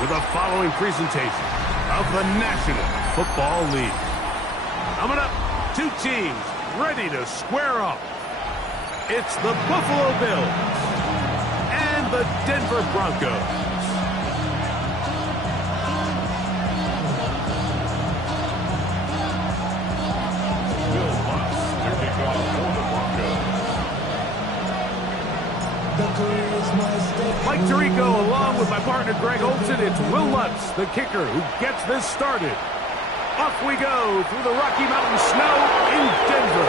with the following presentation of the National Football League. Coming up, two teams ready to square off. It's the Buffalo Bills and the Denver Broncos. Mike Tirico along with my partner Greg Olson. It's Will Lutz, the kicker, who gets this started. Off we go through the Rocky Mountain snow in Denver.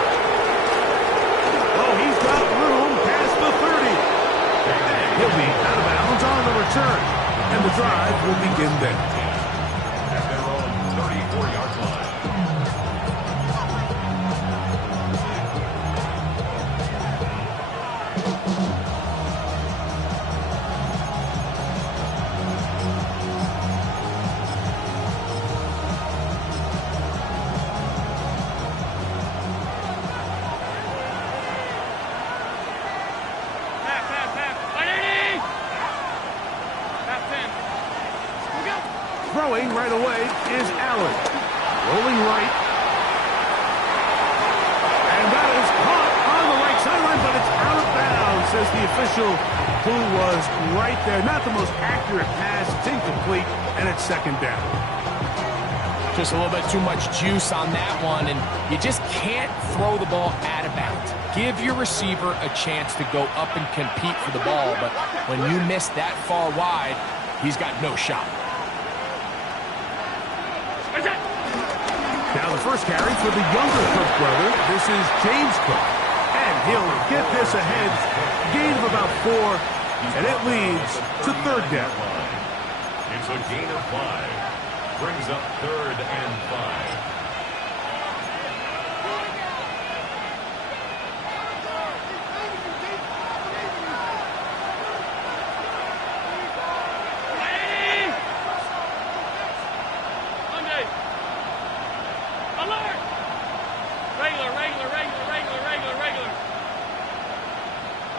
Oh, he's got room past the 30. And he'll be out of bounds on the return. And the drive will begin there. At their own 34-yard line. Throwing right away is Allen. Rolling right. And that is caught on the right sideline, but it's out of bounds, says the official, who was right there. Not the most accurate pass. It's incomplete, and it's second down. Just a little bit too much juice on that one, and you just can't throw the ball out of bounds. Give your receiver a chance to go up and compete for the ball, but when you miss that far wide, he's got no shot. Now the first carry for the younger Cook brother. This is James Cook. And he'll get this ahead. Gain of about 4. And it leads to third down. It's a gain of 5. Brings up 3rd and 5.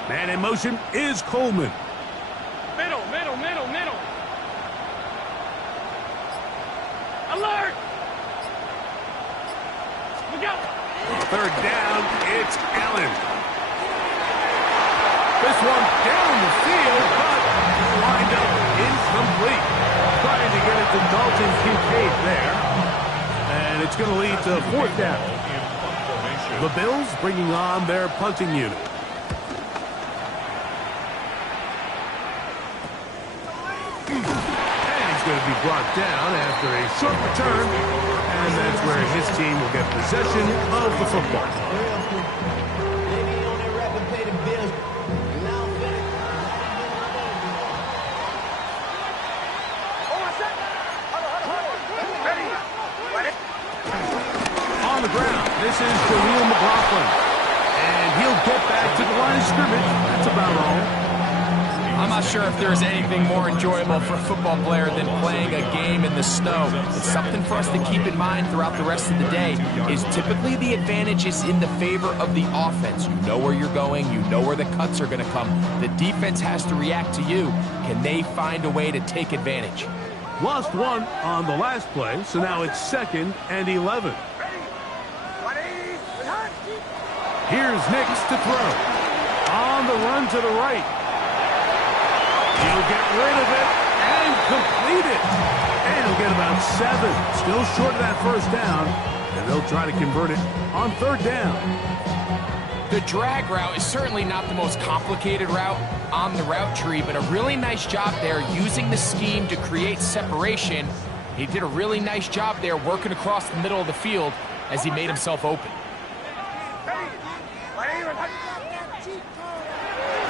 Man in motion is Coleman. Middle. Alert! Look out! Third down, it's Allen. This one down the field, but lined up incomplete. Trying to get it to Dalton Kincaid there. And it's going to lead to fourth down. The Bills bringing on their punting unit. Going to be brought down after a short return, and that's where his team will get possession of the football. On the ground, this is Jaleel McLaughlin, and he'll get back to the line of scrimmage. That's about all. I'm not sure if there's anything more enjoyable for a football player than playing a game in the snow. It's something for us to keep in mind throughout the rest of the day is typically the advantage is in the favor of the offense. You know where you're going. You know where the cuts are going to come. The defense has to react to you. Can they find a way to take advantage? Lost one on the last play, so now it's 2nd and 11. Here's Nix to throw. On the run to the right. He'll get rid of it and complete it. And he'll get about 7. Still short of that first down. And they'll try to convert it on third down. The drag route is certainly not the most complicated route on the route tree, but a really nice job there using the scheme to create separation. He did a really nice job there working across the middle of the field as he made himself open.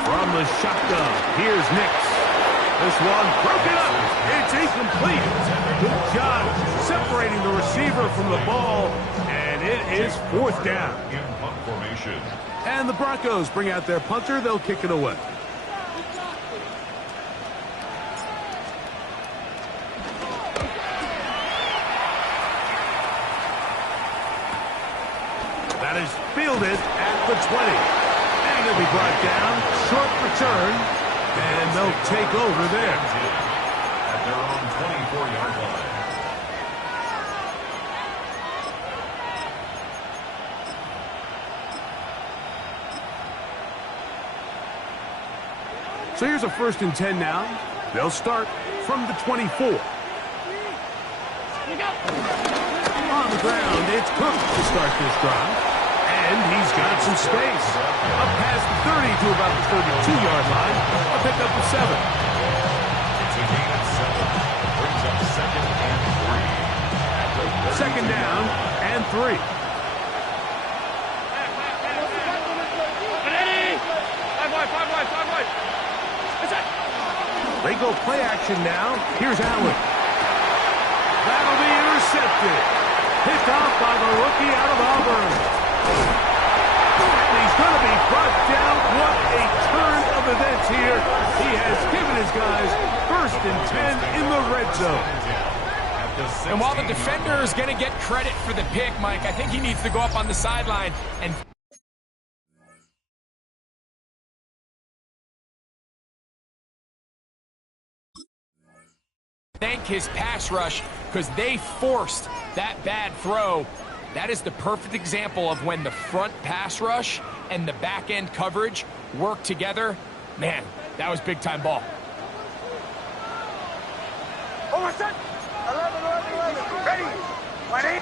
From the shotgun, here's Nix. This one broken up. It's incomplete. Good job separating the receiver from the ball, and it is fourth down. In punt formation. And the Broncos bring out their punter. They'll kick it away. That is fielded at the 20. And it'll be brought down. Short return. And they'll take over there. At their own So here's a 1st and 10 now. They'll start from the 24. On the ground, it's Cook to start this drive. And he's got some space. Up past the 30 to about the 32-yard line. A pickup of 7. It's a gain of 7. Brings up 2nd and 3. 2nd down and 3. They go play action now. Here's Allen. That'll be intercepted. Picked off by the rookie out of Auburn. And he's going to be brought down. What a turn of events here. He has given his guys 1st and 10 in the red zone. And while the defender is going to get credit for the pick, Mike, I think he needs to go up on the sideline and thank his pass rush because they forced that bad throw. That is the perfect example of when the front pass rush and the back end coverage work together. Man, that was big time ball. Over set. 11. Ready. Ready.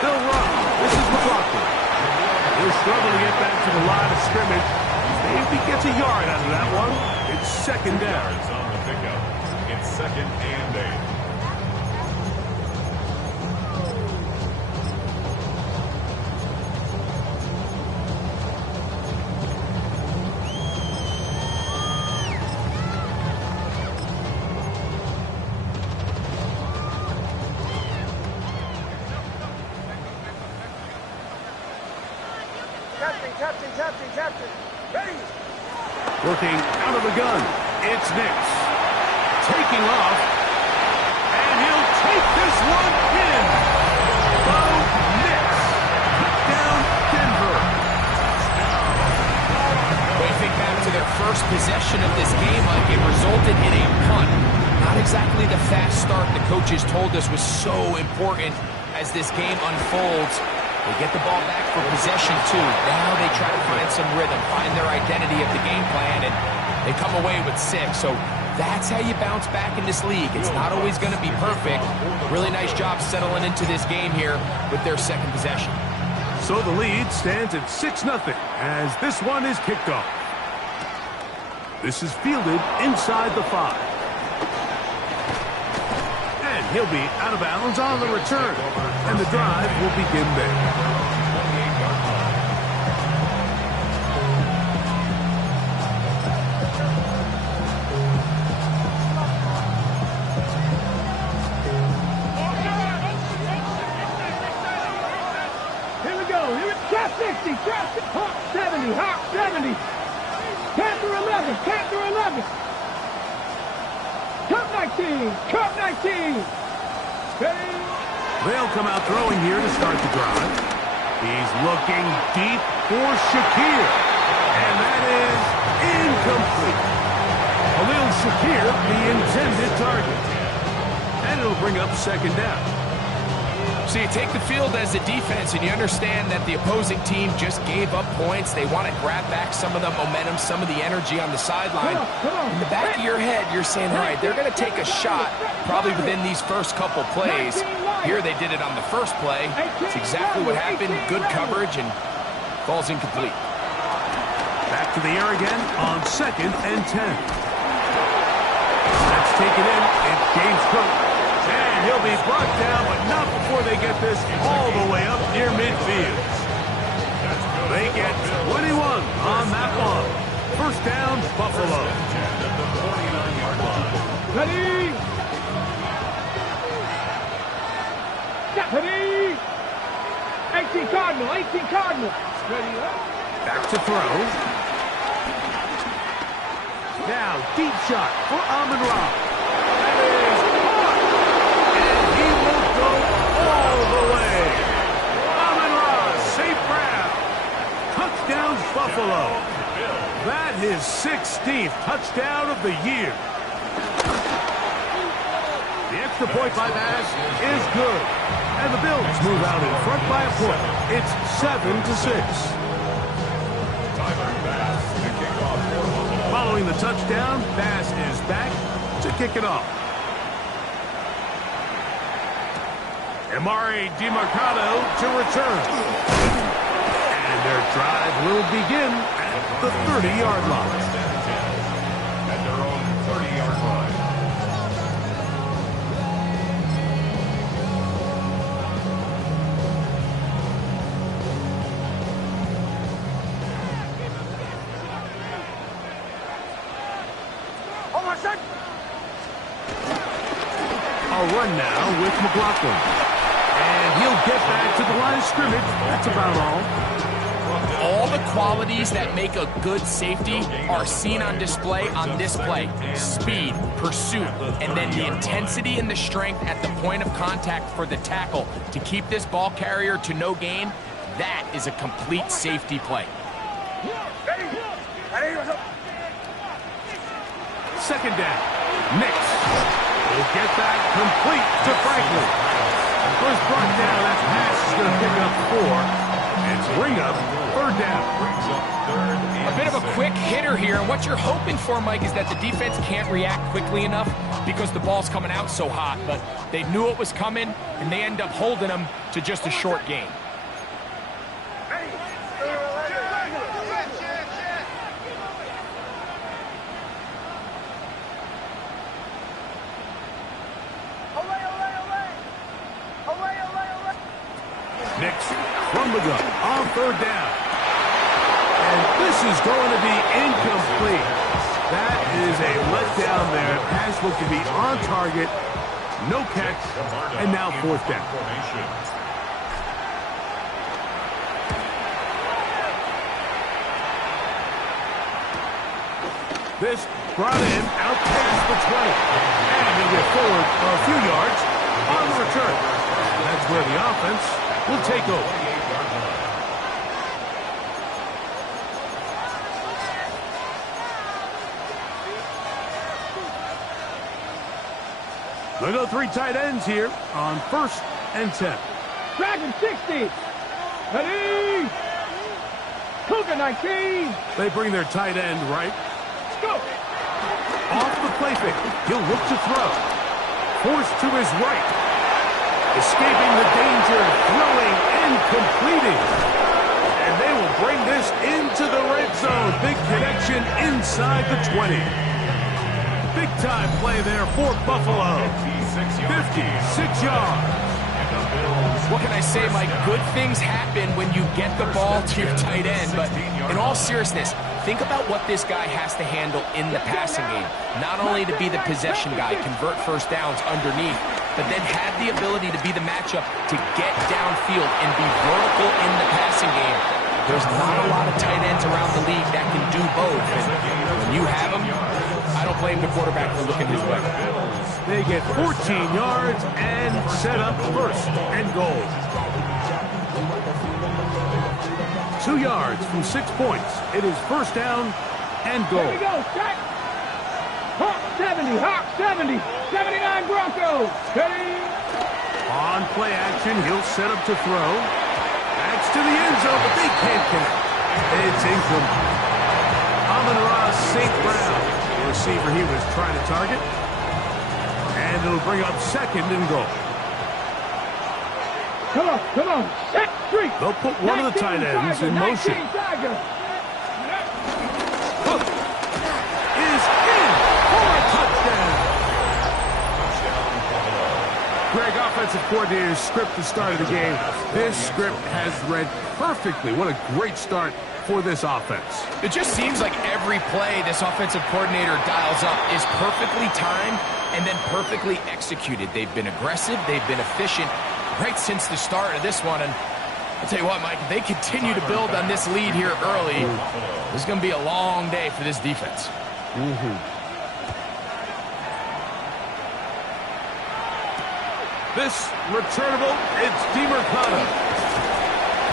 Bill Rock. This is Whrock21. He'll struggle to get back to the line of scrimmage. Maybe gets a yard out of that one. It's 2nd down. Yards on the pickup. It's 2nd and 8. Captain. Ready. Working out of the gun. It's Nix. Taking off. And he'll take this one in. Bo Nix. Down Denver. When you think back to their first possession of this game, Mike, it resulted in a punt. Not exactly the fast start the coaches told us was so important as this game unfolds. They get the ball back for possession, too. Now they try to find some rhythm, find their identity of the game plan, and they come away with 6. So that's how you bounce back in this league. It's not always going to be perfect. Really nice job settling into this game here with their 2nd possession. So the lead stands at 6-0 as this one is kicked off. This is fielded inside the 5. And he'll be out of bounds on the return. And the drive will begin there. Here we go. Trap 60. Hawk 70. Hawk 70. Panther 11. Panther 11. Cup 19. Cup 19. Ready. They'll come out throwing here to start the drive. He's looking deep for Shakir. And that is incomplete. Khalil Shakir, the intended target. And it'll bring up 2nd down. So you take the field as a defense, and you understand that the opposing team just gave up points. They want to grab back some of the momentum, some of the energy on the sideline. In the back of your head, you're saying, all right, they're going to take a shot probably within these first couple plays. Here they did it on the first play. It's exactly what happened. Good coverage, and falls incomplete. Back to the air again on 2nd and 10. That's taken in. It's James Cook. And he'll be brought down, but not before they get this all the way up near midfield. They get 21 on that one. 1st down, Buffalo. Ready. Ready. 18 Cardinal. 18 Cardinal. Ready up. Back to throw. Now, deep shot for Amon-Ra. That is caught. And he will go all the way. Amon-Ra, safe grab. Touchdown, Buffalo. That is 16th touchdown of the year. The extra point by Bass is good. And the Bills move out in front by a point. It's 7-6. Tyler Bass, the kickoff for the touchdown. Pass is back to kick it off. Amari DiMercado to return. And their drive will begin at the 30-yard line. At their own 30-yard line. A run now with McLaughlin. And he'll get back to the line of scrimmage. That's about all. All the qualities that make a good safety are seen on display on this play. Speed, pursuit, and then the intensity and the strength at the point of contact for the tackle to keep this ball carrier to no gain. That is a complete safety play. Second down. Nix will get that complete to Franklin. First brought down, that pass is going to pick up 4 and bring up third down. A bit of a quick hitter here, and what you're hoping for, Mike, is that the defense can't react quickly enough because the ball's coming out so hot, but they knew it was coming, and they end up holding them to just a short gain. Nix from the gun on third down. And this is going to be incomplete. That is a letdown there. Pass looked to be on target. No catch. And now fourth down. This brought in out past the 20. And he'll get forward a few yards on the return. That's where the offense will take over. They go 3 tight ends here on 1st and 10. Dragon 60. Ready. Cougar 19. They bring their tight end right. Let's go. Off the play fake. He'll look to throw. Forced to his right. Escaping the danger, throwing and completing. And they will bring this into the red zone. Big connection inside the 20. Big time play there for Buffalo. 56 yards. What can I say, Mike? Good things happen when you get the ball to your tight end, but in all seriousness, think about what this guy has to handle in the passing game. Not only to be the possession guy, convert first downs underneath, but then have the ability to be the matchup to get downfield and be vertical in the passing game. There's not a lot of tight ends around the league that can do both. And when you have them, I don't blame the quarterback for looking his way. They get 14 yards and set up first and goal. 2 yards from 6 points. It is first down and goal. Here we go, Jack. Hawk 70, Hawk 70, 79 Broncos. Ready. On play action, he'll set up to throw. That's to the end zone, but they can't connect. It's incomplete. Amon-Ra St. Brown, the receiver he was trying to target. And it'll bring up second and goal. Come on, set street. They'll put one of the tight ends in motion. Hook is in for a touchdown. Greg, offensive coordinator's script to start the game. This script has read perfectly. What a great start for this offense. It just seems like every play this offensive coordinator dials up is perfectly timed and then perfectly executed. They've been aggressive, they've been efficient right since the start of this one. And I'll tell you what, Mike, if they continue to build on this lead here early, this is going to be a long day for this defense. This returnable, it's DiMercado.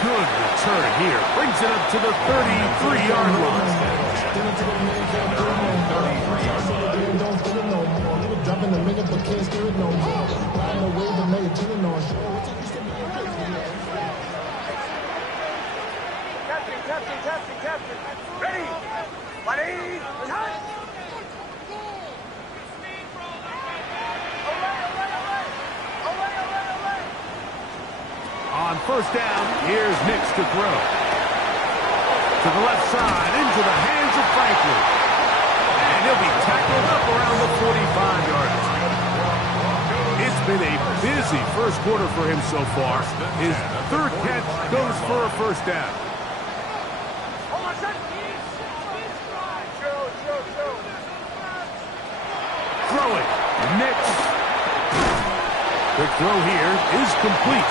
Good return here. Brings it up to the 33-yard line. Captain. Ready. Ready. On first down, here's Nix to throw. To the left side, into the hands of Franklin. And he'll be tackled up around the 45-yard line. It's been a busy first quarter for him so far. His third catch goes for a first down. Throwing, Nix. The throw here is complete.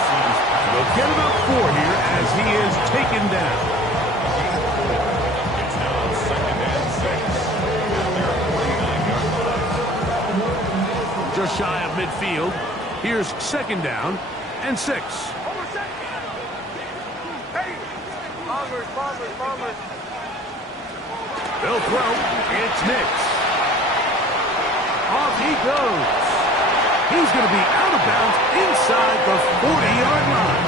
They'll get about 4 here as he is taken down. It's now 2nd and 6. Just shy of midfield. Here's 2nd down and 6. They'll throw. It's Nix. Off he goes. He's going to be out of bounds inside the 40-yard line.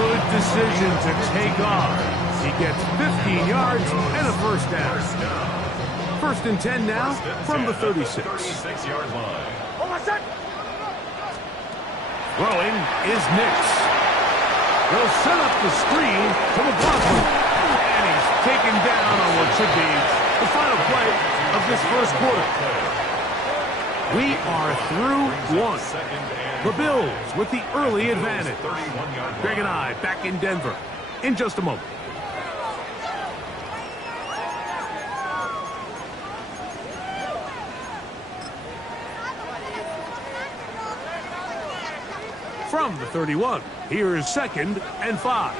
Good decision to take off. He gets 15 yards and a first down. 1st and 10 now from the 36. 36-yard line. Throwing is Nix. They'll set up the screen to McLaughlin. And he's taken down on what should be the final play of this first quarter. We are through one. The Bills with the early advantage. Greg and I back in Denver in just a moment. From the 31, here's 2nd and 5.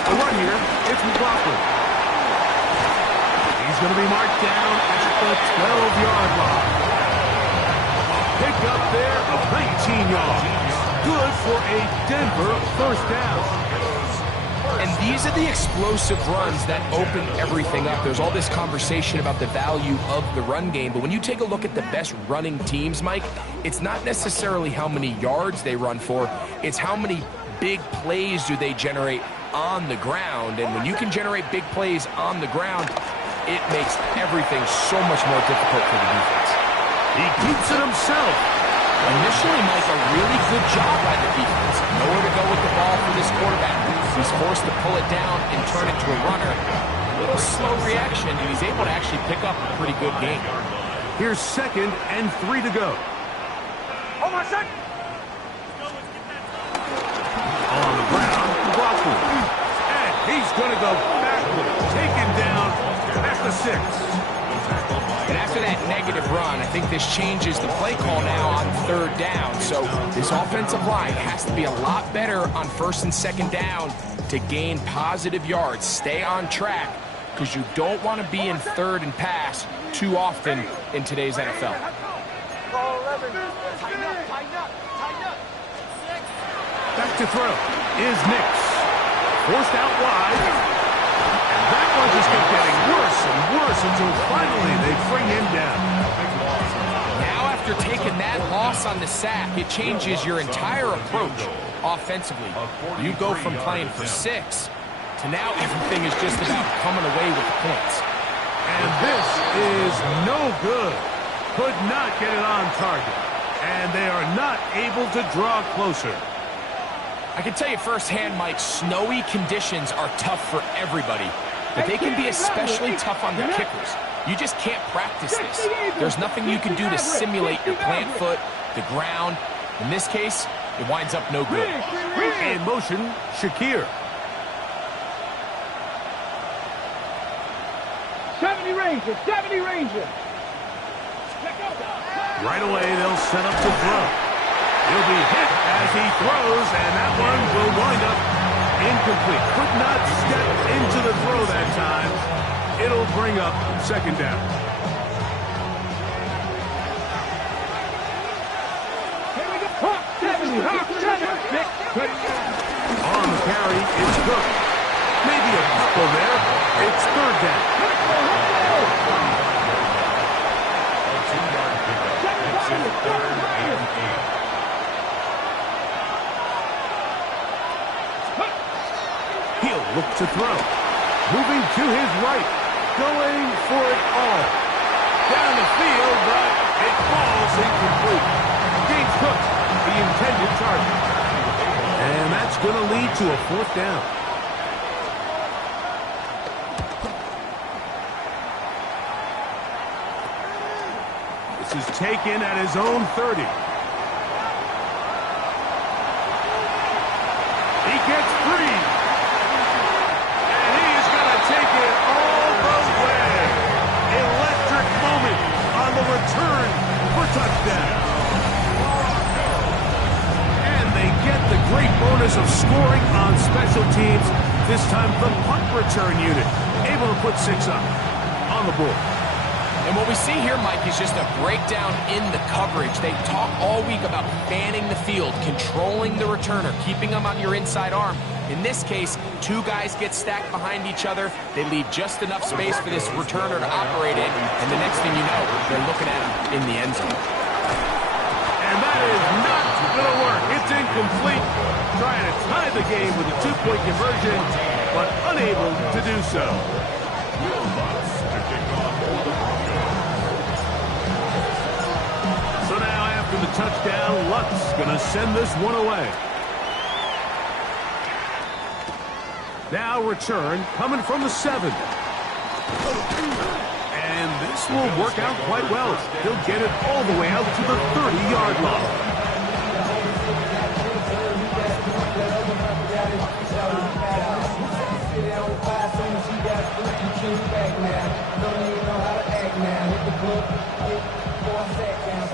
A run here, it's McLaughlin. He's going to be marked down at the 12-yard line. Pick up there of 19 yards. Good for a Denver first down. And these are the explosive runs that open everything up. There's all this conversation about the value of the run game, but when you take a look at the best running teams, Mike, it's not necessarily how many yards they run for, it's how many big plays do they generate on the ground. And when you can generate big plays on the ground, it makes everything so much more difficult for the defense. He keeps it himself. Initially, Mike, a really good job by the defense. Nowhere to go with the ball for this quarterback. He's forced to pull it down and turn it to a runner. A little slow reaction, and he's able to actually pick up a pretty good game. Here's 2nd and 3 to go. On the ground, McLaughlin. And he's going to go backward, taken down at the 6. And after that negative run, I think this changes the play call now on 3rd down. So this offensive line has to be a lot better on 1st and 2nd down to gain positive yards. Stay on track because you don't want to be in 3rd and pass too often in today's NFL. Back to throw is Nix. Forced out wide. That one just kept getting worse and worse until finally they bring him down. Now after taking that loss on the sack, it changes your entire approach offensively. You go from playing for 6 to now everything is just about coming away with the points. And this is no good. Could not get it on target. And they are not able to draw closer. I can tell you firsthand, Mike, snowy conditions are tough for everybody. But they can be especially tough on the kickers. You just can't practice this. There's nothing you can do to simulate your plant foot, the ground. In this case, it winds up no good. In motion, Shakir. 70 Rangers, 70 Rangers. Right away, they'll set up to throw. He'll be hit as he throws, and that one will wind up incomplete. Could not step into the throw that time. It'll bring up 2nd down. Here we go. Hawk 70, Hawk 70. On the carry, it's Cook. Maybe a couple there. It's 3rd down. A 2-yard pickup. Makes it 3rd and 8. He'll look to throw. Moving to his right. Going for it all. down the field, but it falls incomplete. James Cook, the intended target. And that's going to lead to a 4th down. This is taken at his own 30. He gets free. And he's going to take it all the way. Electric moment on the return for touchdown. And they get the great bonus of scoring on special teams. This time the punt return unit able to put 6 up on the board. And what we see here, Mike, is just a breakdown in the coverage. They talk all week about fanning the field, controlling the returner, keeping them on your inside arm. In this case, 2 guys get stacked behind each other. They leave just enough space for this returner to operate in. And the next thing you know, they're looking at him in the end zone. And that is not going to work. It's incomplete. Trying to tie the game with a 2-point conversion, but unable to do so. So now after the touchdown, Lutz going to send this one away. Now return coming from the 7. And this will work out quite well. He'll get it all the way out to the 30-yard line.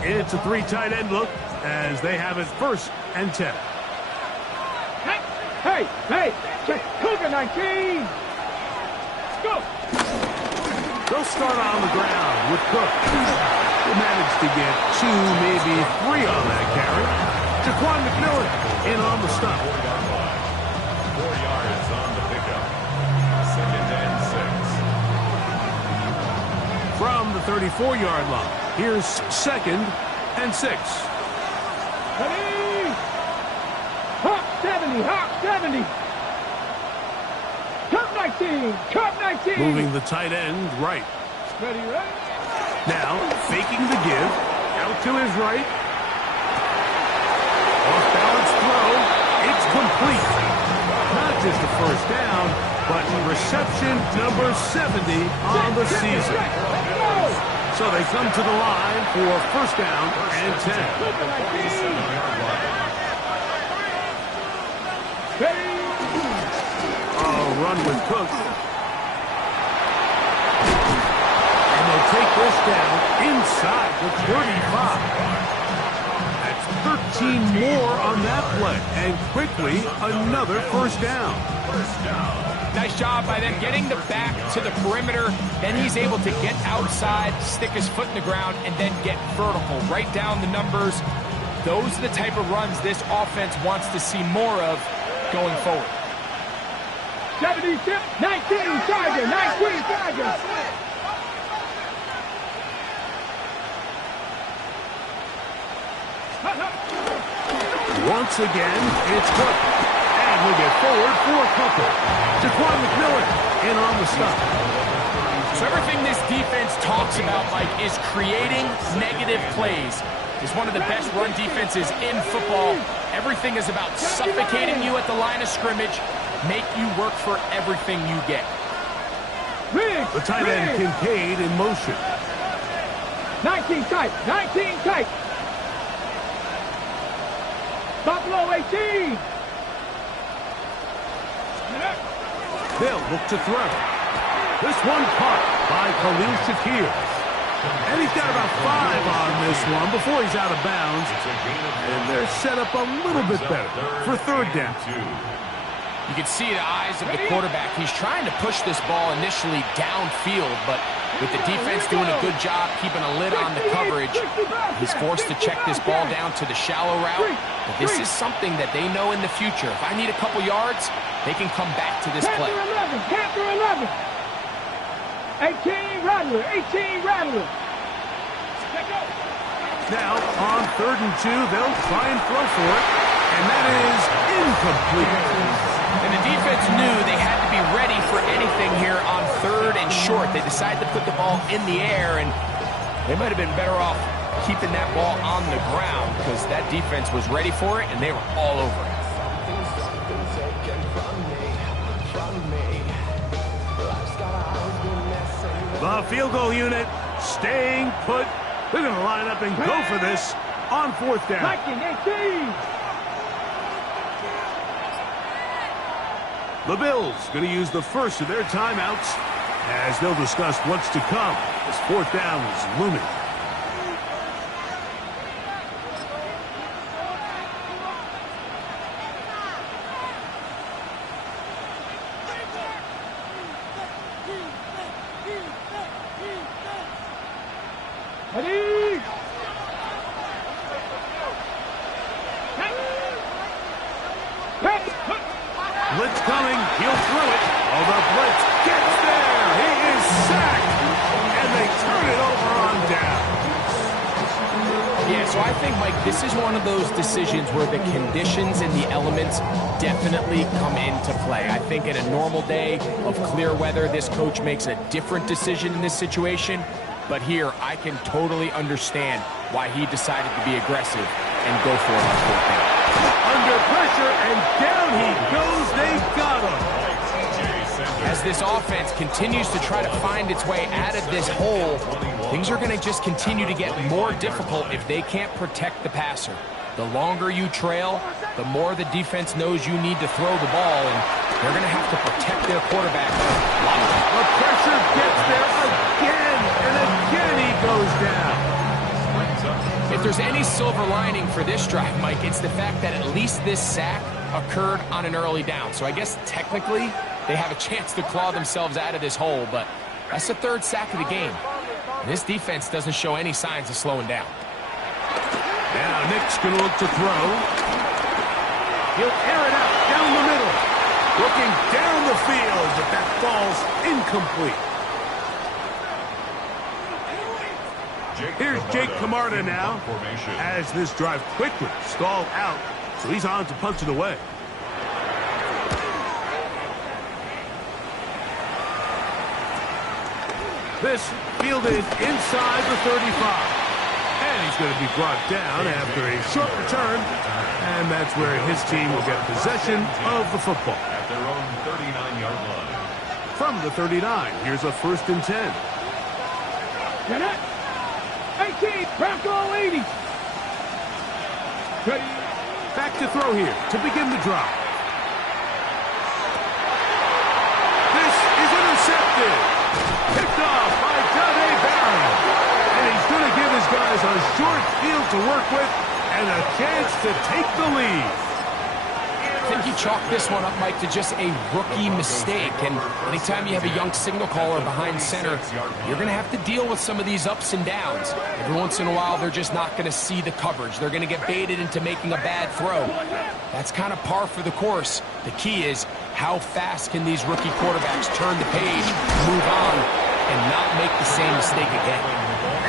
It's a 3 tight end look as they have it 1st and 10. Hey, check Cougar 19. Let's go. They'll start on the ground with Cook. He managed to get 2, maybe 3 on that carry. Jaquan McMillan in on the stop. 4 yards on the pickup. 2nd and 6. From the 34-yard line, here's 2nd and 6. Ready? Hawk 70, Hawk 70. Cup 19. Moving the tight end right. Ready, right? Now, faking the give. Out to his right. Off-balance throw. It's complete. Not just a 1st down, but reception number 70 on the season. So they come to the line for 1st down and 10. Oh, run with Cook. And they'll take this down inside the 35. That's 13 more on that play. And quickly, another 1st down. Nice job by them getting the back to the perimeter. Then he's able to get outside, stick his foot in the ground, and then get vertical. Right down the numbers. Those are the type of runs this offense wants to see more of going forward. 76, 19, Tiger, 19, Tiger. Once again, it's Cook. And he'll get forward for a couple. Jaquan McMillan in on the stop. So everything this defense talks about, Mike, is creating negative plays. It's one of the best run defenses in football. Everything is about suffocating you at the line of scrimmage, make you work for everything you get. The tight end Kincaid in motion. 19 tight, 19 tight. Buffalo 18. They'll look to throw. This one caught by Khalil Shakir. And he's got about 5 on this one before he's out of bounds. And they're set up a little bit better for 3rd down. You can see the eyes of the quarterback. He's trying to push this ball initially downfield, but with the defense doing a good job keeping a lid on the coverage, he's forced to check this ball down to the shallow route. But this is something that they know in the future. If I need a couple yards, they can come back to this play. Captain 11. 18 Rattler, 18 Rattler. Now, on 3rd and 2, they'll try and throw for it. And that is incomplete. And the defense knew they had to be ready for anything here on 3rd and short. They decided to put the ball in the air, and They might have been better off keeping that ball on the ground because that defense was ready for it and they were all over it. The field goal unit staying put. They're going to line up and go for this on 4th down. The Bills going to use the first of their timeouts as they'll discuss what's to come as 4th down is looming. Blitz coming. He'll throw it. Oh, the blitz gets there. He is sacked. And they turn it over on down. Yeah, so I think, Mike, this is one of those decisions where the conditions and the elements definitely come into play. I think in a normal day of clear weather, this coach makes a different decision in this situation. But here, I can totally understand why he decided to be aggressive and go for it on 4th down. Under pressure, and down he goes. They got him. As this offense continues to try to find its way out of this hole, things are going to just continue to get more difficult if they can't protect the passer. The longer you trail, the more the defense knows you need to throw the ball, and they're going to have to protect their quarterback. The pressure gets there again, and again he goes down. If there's any silver lining for this drive, Mike, it's the fact that at least this sack occurred on an early down. So I guess technically they have a chance to claw themselves out of this hole, but that's the 3rd sack of the game. And this defense doesn't show any signs of slowing down. Now Nick's going to look to throw. He'll air it out down the middle. Looking down the field, but that falls incomplete. Here's Jake Camarda now as this drive quickly stalled out, so he's on to punch it away. This fielded inside the 35. And he's going to be brought down after a short return, and that's where his team will get possession of the football. At their own 39-yard line. From the 39, here's a 1st and 10. 18, Bronco 80. Back to throw here to begin the drive. This is intercepted. Picked off by Dante Barron. And he's going to give his guys a short field to work with and a chance to take the lead. I think you chalk this one up, Mike, to just a rookie mistake. And anytime you have a young signal caller behind center, you're going to have to deal with some of these ups and downs. Every once in a while, they're just not going to see the coverage. They're going to get baited into making a bad throw. That's kind of par for the course. The key is how fast can these rookie quarterbacks turn the page, move on, and not make the same mistake again.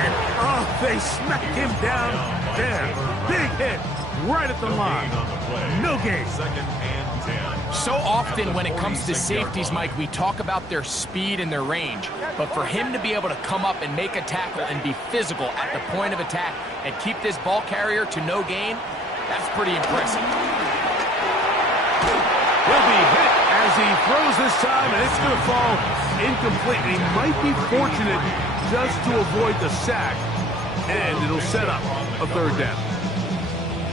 And, they smack him down there. Big hit right at the line. No gain. 2nd and 10. So often when it comes to safeties, Mike, we talk about their speed and their range. But for him to be able to come up and make a tackle and be physical at the point of attack and keep this ball carrier to no gain, that's pretty impressive. He'll be hit as he throws this time, and it's going to fall incomplete. He might be fortunate just to avoid the sack, and it'll set up a 3rd down.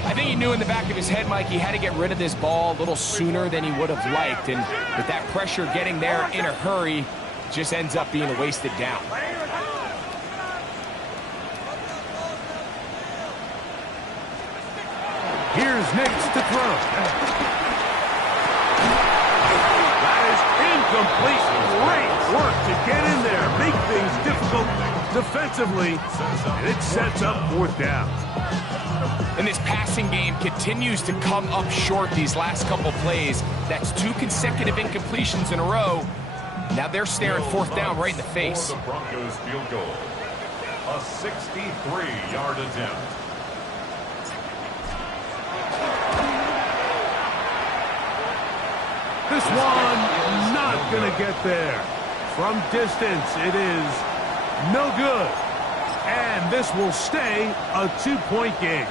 I think he knew in the back of his head, Mike, he had to get rid of this ball a little sooner than he would have liked. And with that pressure getting there in a hurry, it just ends up being a wasted down. Here's Nix to throw. That is incomplete. Great work to get in there, make things difficult defensively, and it sets up 4th down. And this passing game continues to come up short these last couple plays. That's 2 consecutive incompletions in a row. Now they're staring 4th down right in the face. For the Broncos field goal. A 63-yard attempt. This one not going to get there. From distance, it is no good. And this will stay a 2-point game.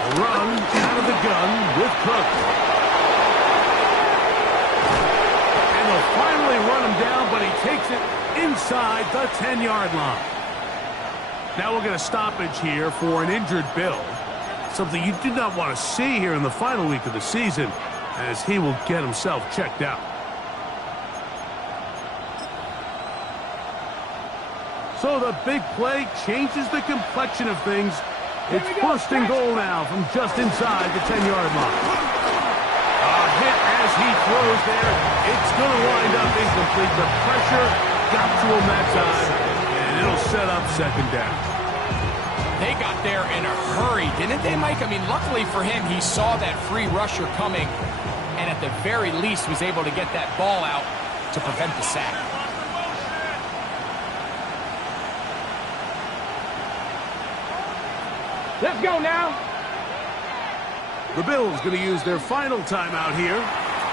A run out of the gun with Cook. And they'll finally run him down, but he takes it inside the 10-yard line. Now we'll get a stoppage here for an injured Bill. Something you do not want to see here in the final week of the season, as he will get himself checked out. So the big play changes the complexion of things. It's first and goal now from just inside the 10-yard line. A hit as he throws there. It's going to wind up incomplete. The pressure got to him that time, and it'll set up second down. They got there in a hurry, didn't they, Mike? I mean, luckily for him, he saw that free rusher coming, and at the very least was able to get that ball out to prevent the sack. Let's go now. The Bills going to use their final timeout here.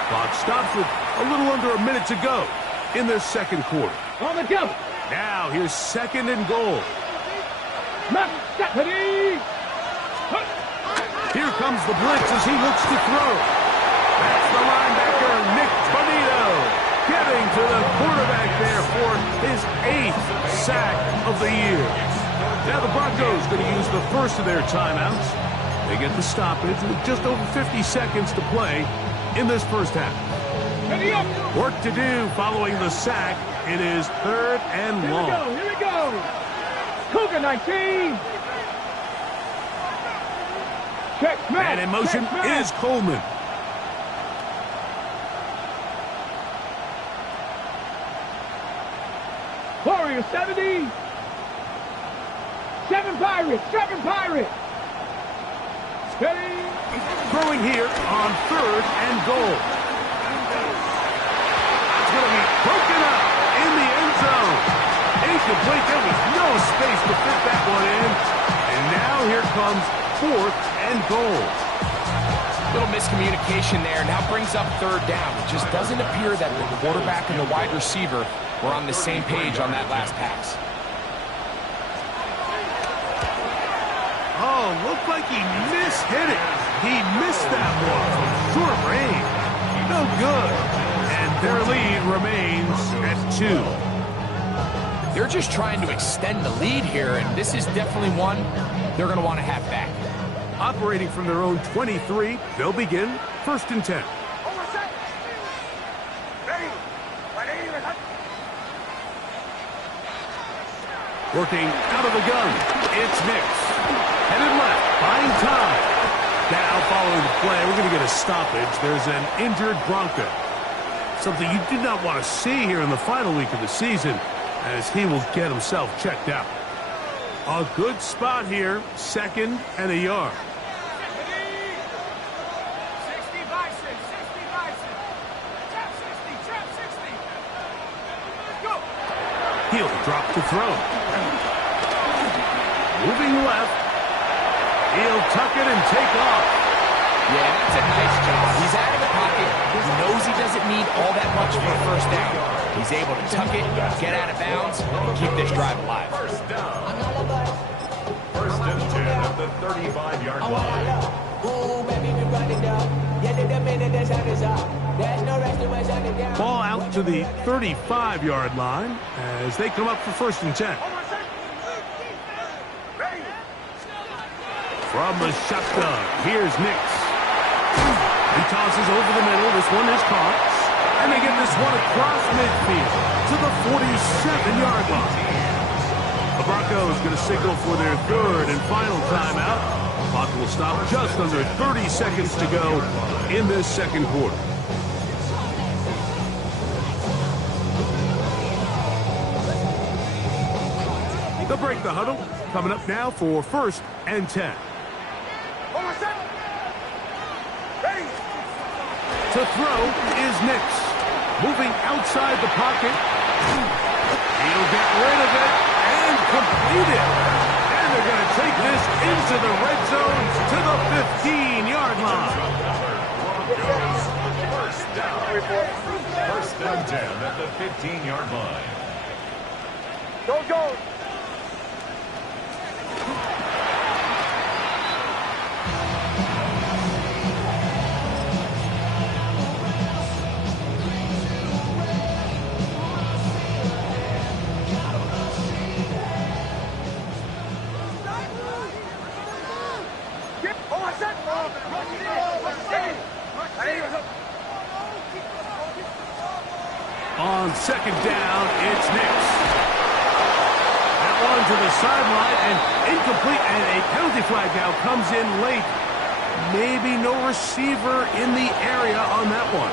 Clock stops with a little under a minute to go in this second quarter. On the double. Now here's second and goal. Here comes the blitz as he looks to throw. That's the linebacker, Nick Bonito, getting to the quarterback there for his 8th sack of the year. Now the Broncos going to use the first of their timeouts. They get the stoppage with just over 50 seconds to play in this first half. Work to do following the sack. It is third and long. Here we go. Cougar 19. Check, and in motion is Coleman. Warrior 70. 7 Pirates. 7 Pirates. Steady. Throwing here on third and goal. It's going to be broken up in the end zone. Incomplete. There was no space to fit that one in. And now here comes fourth and goal. Little miscommunication there. Now brings up third down. It just doesn't appear that the quarterback and the wide receiver were on the same page on that last pass. Oh, looked like he mishit it. He missed that one from short range. No good. And their lead remains at 2. They're just trying to extend the lead here, and this is definitely one they're going to want to have back. Operating from their own 23, they'll begin first and 10. Working out of the gun, it's Nix. Headed left, buying time. Now following the play, we're going to get a stoppage. There's an injured Bronco. Something you do not want to see here in the final week of the season, as he will get himself checked out. A good spot here, second and a yard. He'll drop to throw. Moving left. He'll tuck it and take off. Yeah, that's a nice job. He's out of the pocket. He knows he doesn't need all that much for a first down. He's able to tuck it, get out of bounds, and keep this drive alive. First down. First and 10 at the 35-yard line. Ball out to the 35-yard line as they come up for first and 10. From the shotgun, here's Nix. He tosses over the middle. This one is caught. And they get this one across midfield to the 47-yard line. The Broncos going to signal for their third and final timeout. Clock will stop just under 30 seconds to go in this second quarter. They'll break the huddle. Coming up now for first and 10. To throw is Nix. Moving outside the pocket. He'll get rid of it and complete it. And they're going to take this into the red zone to the 15-yard line. First First and 10 at the 15-yard line. Go. On second down, it's Nix. That one to the sideline and incomplete, and a penalty flag now comes in late. Maybe no receiver in the area on that one.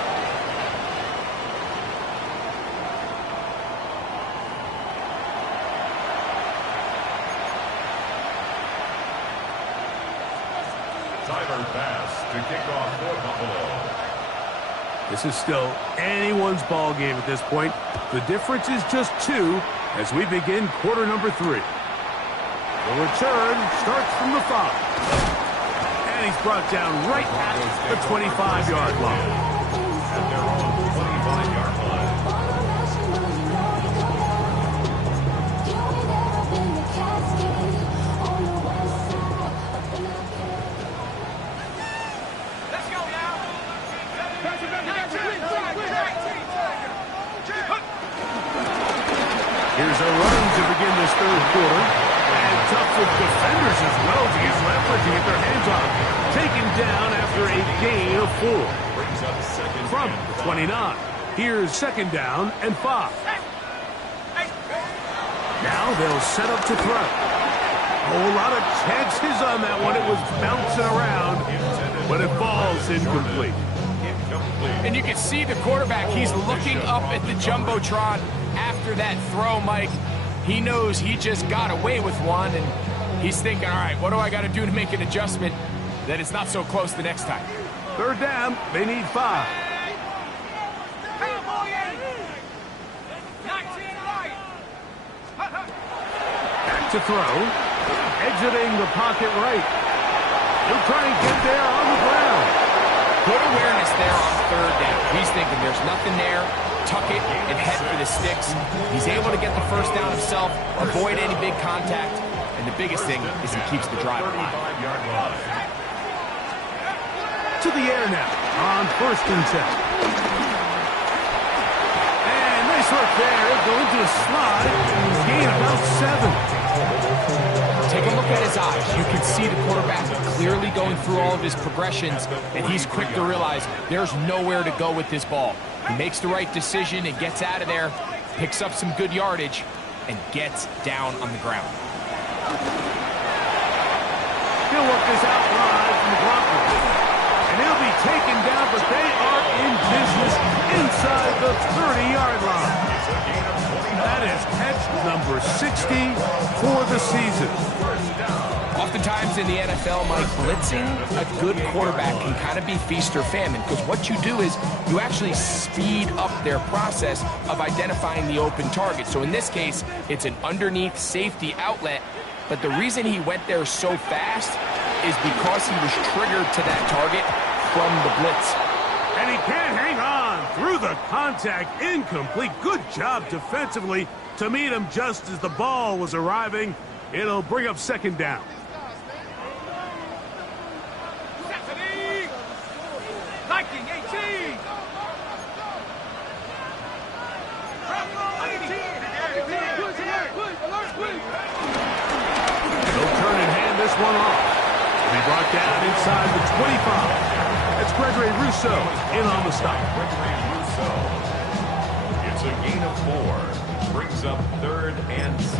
Tyler Bass to kick off for Buffalo. This is still anyone's ball game at this point. The difference is just 2 as we begin quarter number 3. The return starts from the 5. And he's brought down right at the 25-yard line. At their own 25-yard line. Let's go now. Here's a run to begin this third quarter. And tough with defenders as well to use leverage to get their hands on him. Taken down after a gain of 4. Brings up second From and the 5. 29. Here's second down and 5. Now they'll set up to throw. A whole lot of chances on that one. It was bouncing around, but it falls incomplete. And you can see the quarterback, he's looking up at the Jumbotron after that throw, Mike. He knows he just got away with one, and he's thinking, all right, what do I got to do to make an adjustment that it's not so close the next time? Third down, they need 5. Back to throw. Exiting the pocket right. He'll try and get there on the ground. Good awareness there on third down. He's thinking there's nothing there. Tuck it and head for the sticks. He's able to get the first down himself, avoid any big contact, and the biggest thing is he keeps the drive alive. To the air now on first and 10. And nice work there. He'll go into a slide. Gain about 7. Take a look at his eyes. You can see the quarterback clearly going through all of his progressions, and he's quick to realize there's nowhere to go with this ball. He makes the right decision and gets out of there, picks up some good yardage, and gets down on the ground. He'll work this out live from the blocker. And he'll be taken down, but they are in business inside the 30-yard line. That is catch number 60 for the season. Oftentimes in the NFL, Mike, blitzing a good quarterback can kind of be feast or famine, because what you do is you actually speed up their process of identifying the open target. So in this case, it's an underneath safety outlet, but the reason he went there so fast is because he was triggered to that target from the blitz. And he can't hang on through the contact. Incomplete. Good job defensively to meet him just as the ball was arriving. It'll bring up second down. Viking 18. They'll turn and hand this one off. He'll be brought down inside the 25. That's Gregory Rousseau in on the stop. Gregory Rousseau. It's a gain of 4. Brings up third and 6.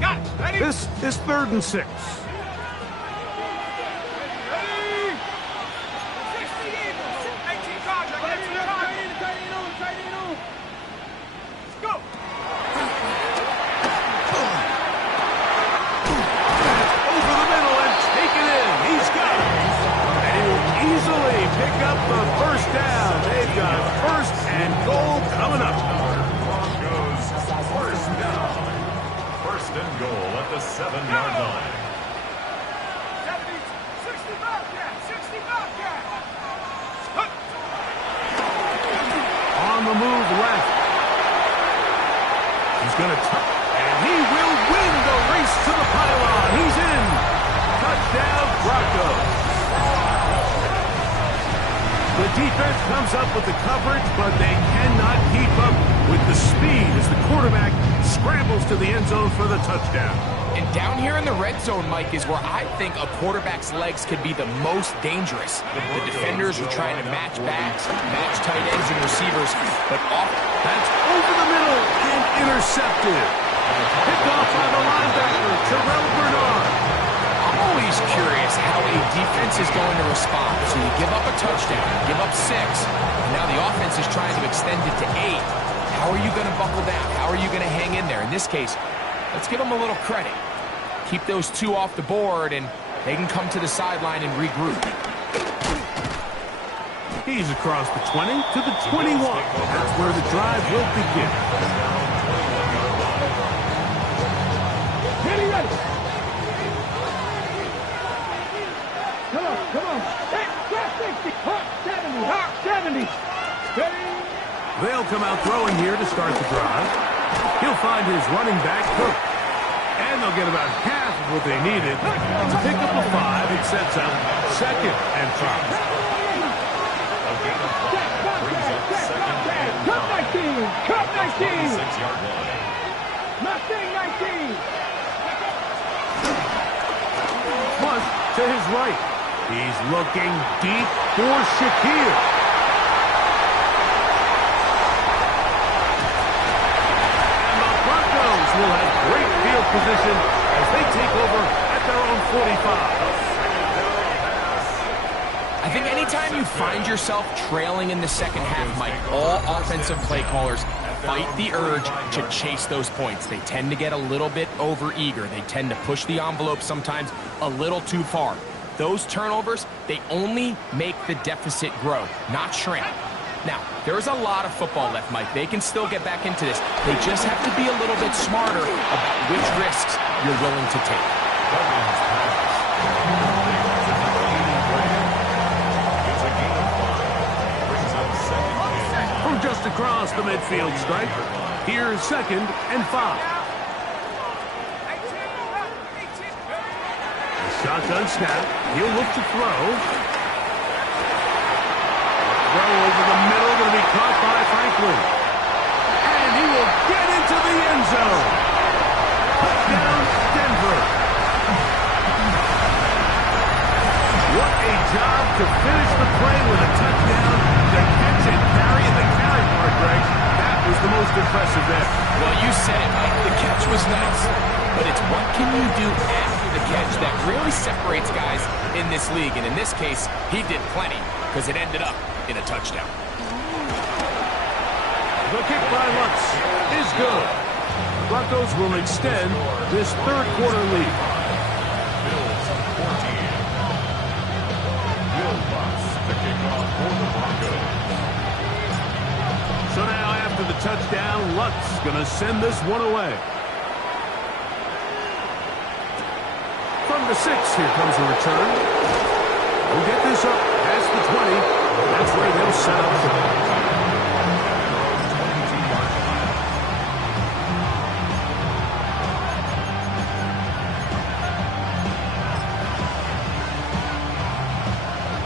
Got it. Ready? This is third and 6. going to and he will win the race to the pylon. He's in. Touchdown, Broncos. The defense comes up with the coverage, but they cannot keep up with the speed as the quarterback scrambles to the end zone for the touchdown. And down here in the red zone, Mike, is where I think a quarterback's legs can be the most dangerous. The defenders are trying to match backs, match tight ends and receivers, but off. That's over the middle and intercepted. Picked off by the linebacker, Terrell Bernard. I'm always curious how a defense is going to respond. So you give up a touchdown, give up 6, and now the offense is trying to extend it to 8. How are you going to buckle down? How are you going to hang in there? In this case, let's give them a little credit. Keep those 2 off the board, and they can come to the sideline and regroup. He's across the 20 to the 21. That's where the drive will begin. Ready. Come on. Hey, 60. Hawk 70. Ready. They'll come out throwing here to start the drive. He'll find his running back, Cook. And they'll get about half of what they needed. To pick up a 5, it sets up 2nd and 5. Cut 19. 6-yard line. Mustang 19. Plus, to his right, he's looking deep for Shakir. And the Broncos will have great field position as they take over at their own 45. I think anytime you find yourself trailing in the second half, Mike, all offensive play callers fight the urge to chase those points. They tend to get a little bit overeager. They tend to push the envelope sometimes a little too far. Those turnovers, they only make the deficit grow, not shrink. Now, there's a lot of football left, Mike. They can still get back into this. They just have to be a little bit smarter about which risks you're willing to take. From just across the midfield stripe, here's 2nd and 5. Shotgun snap. He'll look to throw. Throw over the middle, going to be caught by Franklin. And he will get into the end zone. Touchdown, Denver. What a job to finish the play with a touchdown. The catch and carry, and the carry part, Greg, that was the most impressive there. Well, you said it, Mike. The catch was nice. But it's what can you do after the catch that really separates guys in this league. And in this case, he did plenty because it ended up in a touchdown. The kick by Lutz is good. Broncos will extend this third quarter lead. Bills 14. Will Lutz to kick off for the Broncos. So now after the touchdown, Lutz going to send this one away. From the 6, here comes a return. We'll get this up past the 20. That's where they'll set up for it.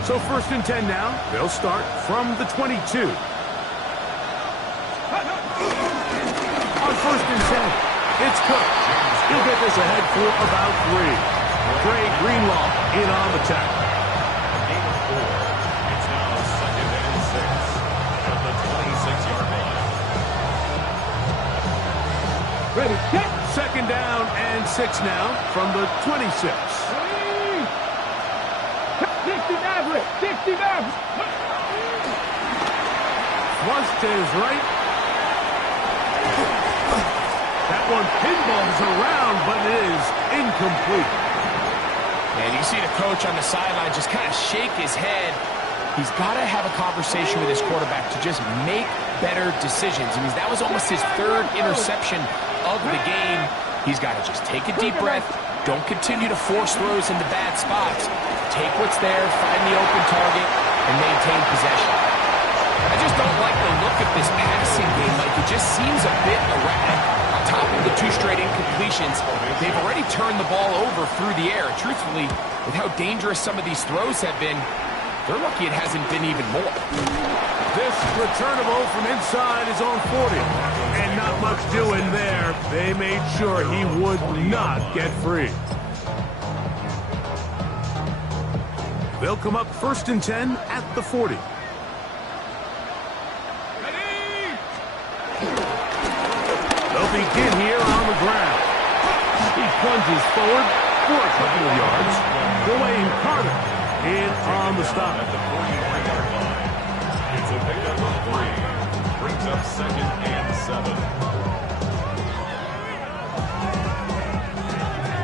So 1st and 10 now. They'll start from the 22. On 1st and 10, it's Cook. He'll get this ahead for about 3. Trey Greenlaw in on the tackle. Game of 4. It's now 2nd and 6 at the 26-yard line. Ready, set. 2nd down and 6 now from the 26. 60 Maverick. Flush to his right. That one pinballs around, but it is incomplete. And you see the coach on the sideline just kind of shake his head. He's got to have a conversation with his quarterback to just make better decisions. I mean, that was almost his 3rd interception of the game. He's got to just take a deep breath. Don't continue to force throws into bad spots. Take what's there, find the open target, and maintain possession. I just don't like the look of this passing game. Like, it just seems a bit erratic. On top of 2 straight incompletions. They've already turned the ball over through the air. Truthfully, with how dangerous some of these throws have been, they're lucky it hasn't been even more. This returnable from inside his own 40. And not much doing there. They made sure he would not get free. They'll come up 1st and 10 at the 40. They'll begin here on the ground. He plunges forward for a couple of yards. Dwayne Carter in on the stop. At the 41-yard line. It's a pickup of 3. Brings up 2nd and 7.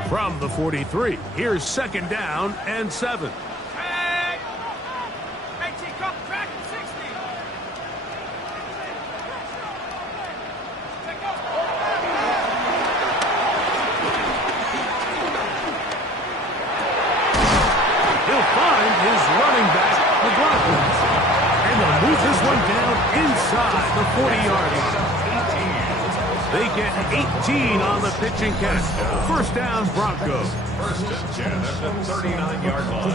From the 43, here's 2nd down and 7. Move this one down inside the 40-yard line. They get 18 on the pitch and catch. 1st down, Broncos. 1st and 10 at the 39-yard line.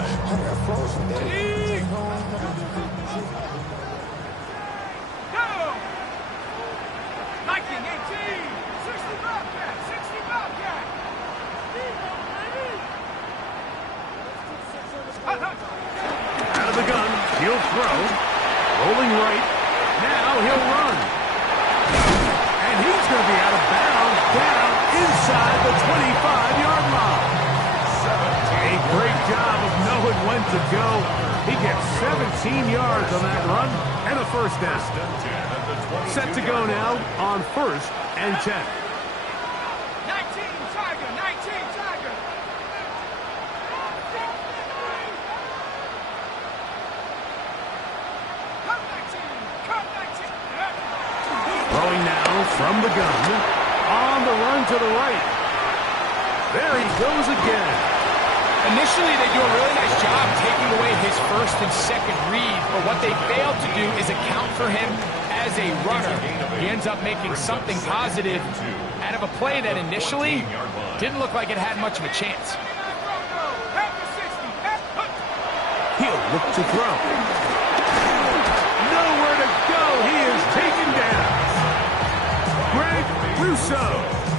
Go! Liking 18. 60 Bobcat. 60 Bobcat. Out of the gun, he'll throw. Rolling right. Now he'll run. And he's going to be out of bounds down inside the 25-yard line. A great job of knowing when to go. He gets 17 yards on that run and a 1st down. Set to go now on 1st and 10. 19 Tiger. 19 Tiger. Throwing now from the gun. On the run to the right. There he goes again. Initially, they do a really nice job taking away his 1st and 2nd read, but what they failed to do is account for him as a runner. He ends up making something positive out of a play that initially didn't look like it had much of a chance. He'll look to throw. Nowhere to go. He is taken down. Greg Rousseau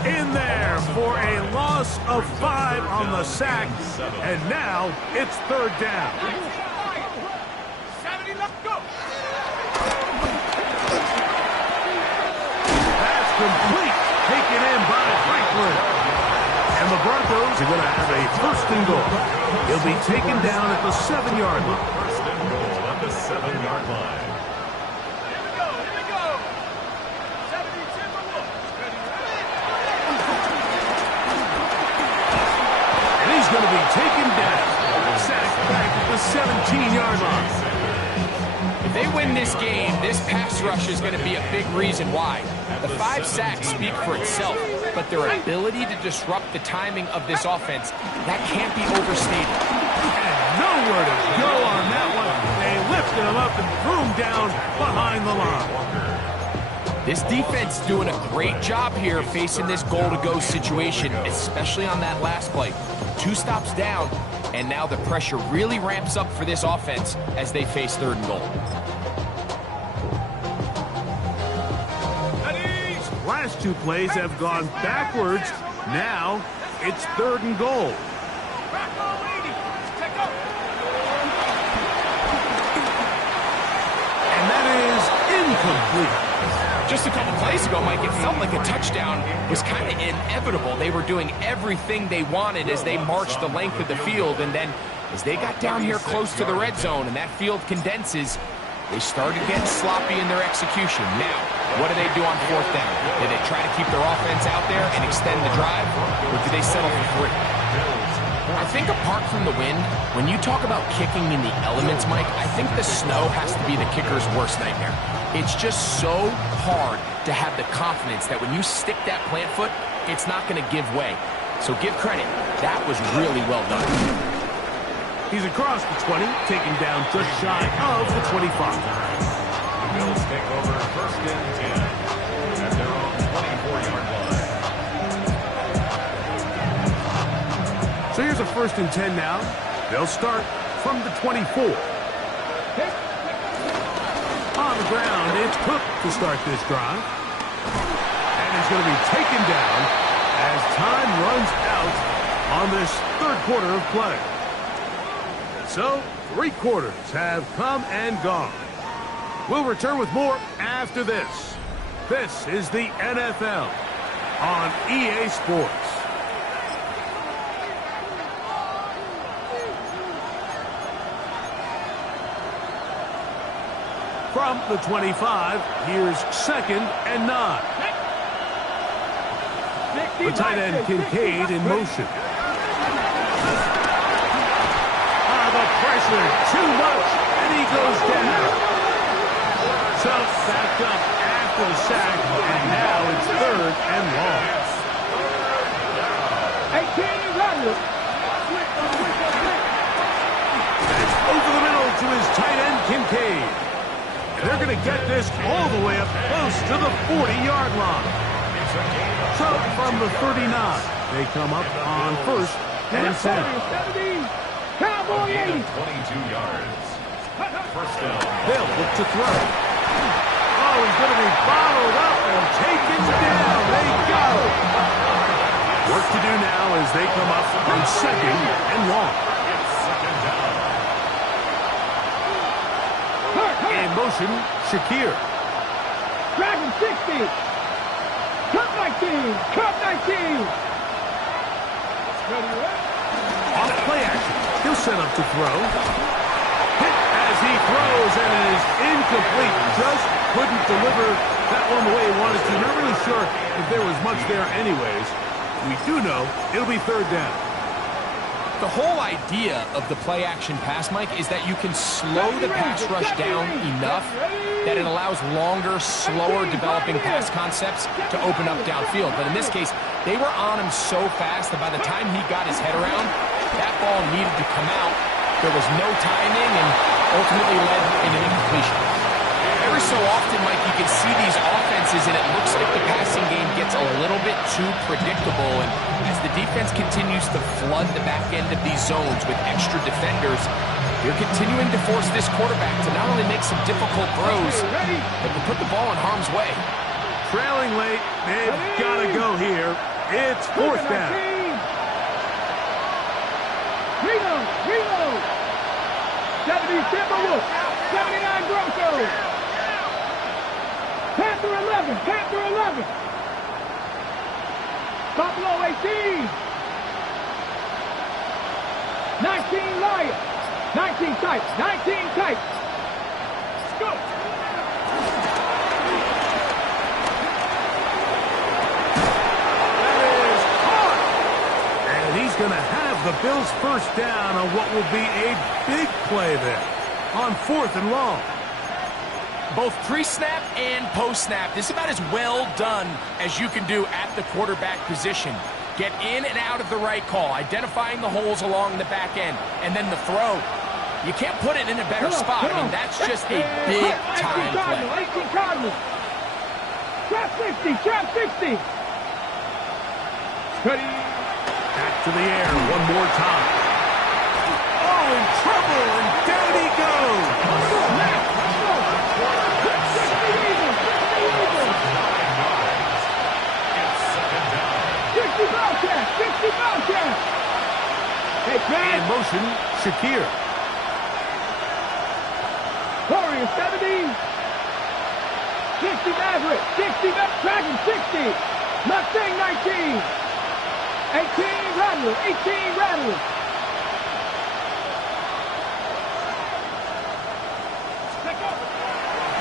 in there for a loss of 5 on the sack. And now it's 3rd down. 70 left, go. That's complete. Taken in by Franklin. And the Broncos are going to have a 1st and goal. He'll be taken down at the 7-yard line. 1st and goal at the 7-yard line. Here we go. Here we go. 70 Timberwolves. And he's going to be taken down. Sacked back at the 17-yard line. If they win this game, this pass rush is going to be a big reason why. The 5 sacks speak for itself, but their ability to disrupt the timing of this offense, that can't be overstated. And nowhere to go on that one. They lifted him up and threw him down behind the line. This defense doing a great job here facing this goal-to-go situation, especially on that last play. 2 stops down, and now the pressure really ramps up for this offense as they face 3rd and goal. Last 2 plays have gone backwards. Now it's 3rd and goal. And that is incomplete. Just a couple plays ago, Mike, it felt like a touchdown was kind of inevitable. They were doing everything they wanted as they marched the length of the field, and then as they got down here close to the red zone and that field condenses, they started getting sloppy in their execution. Now, what do they do on 4th down? Do they try to keep their offense out there and extend the drive, or do they settle for 3? I think apart from the wind, when you talk about kicking in the elements, Mike, I think the snow has to be the kicker's worst nightmare. It's just so hard to have the confidence that when you stick that plant foot, it's not going to give way. So give credit. That was really well done. He's across the 20, taken down just shy of the 25. The Bills take over 1st and 10 at their own 24-yard line. So here's a 1st and 10 now. They'll start from the 24. On the ground, it's Cook to start this drive. And it's going to be taken down as time runs out on this 3rd quarter of play. So 3 quarters have come and gone. We'll return with more after this. This is the NFL on EA Sports. From the 25, here's 2nd and 9. The tight end Kincaid in motion. The pressure, too much, and he goes down. So backed up after the sack, and now it's 3rd and long. 18 Rattler. That's over the middle to his tight end Kincaid. And they're going to get this all the way up close to the 40-yard line. So from the 39, they come up on 1st and 10. Cowboy 80. 22 yards. First down. They'll look to throw. Oh, he's going to be bottled up and taken down. They go. Work to do now as they come up on 2nd and long. In motion, Shakir. Dragon 60. Cut 19. Cut 19. Off play action. He'll set up to throw. Hit as he throws, and it is incomplete. Just couldn't deliver that one the way he wanted to. Not really sure if there was much there anyways. We do know it'll be 3rd down. The whole idea of the play-action pass, Mike, is that you can slow the pass rush down enough that it allows longer, slower developing pass concepts to open up downfield. But in this case, they were on him so fast that by the time he got his head around, that ball needed to come out. There was no timing and ultimately led in an incompletion. Every so often, Mike, you can see these offenses, and it looks like the passing game gets a little bit too predictable. And as the defense continues to flood the back end of these zones with extra defenders, they're continuing to force this quarterback to not only make some difficult throws, but to put the ball in harm's way. Trailing late, they've got to go here. It's 4th down. Reload. 70 Timberwolves. 79 Broncos. Panther 11. Buffalo 18. 19 Lions. 19 tight. Let's go. That is caught. And he's going to have the Bills' 1st down on what will be a big play there on 4th and long. Both pre-snap and post-snap, this is about as well done as you can do at the quarterback position. Get in and out of the right call, identifying the holes along the back end, and then the throw. You can't put it in a better spot. I mean, that's just a big-time play. 18 Cardinals. Trap 60. Back to the air one more time. Oh, in trouble, and down he goes. 60 Bobcat. In motion, Shakir. Warrior 70. 60 Maverick. 60 Dragon 60. Mustang 19. 18 Rattler.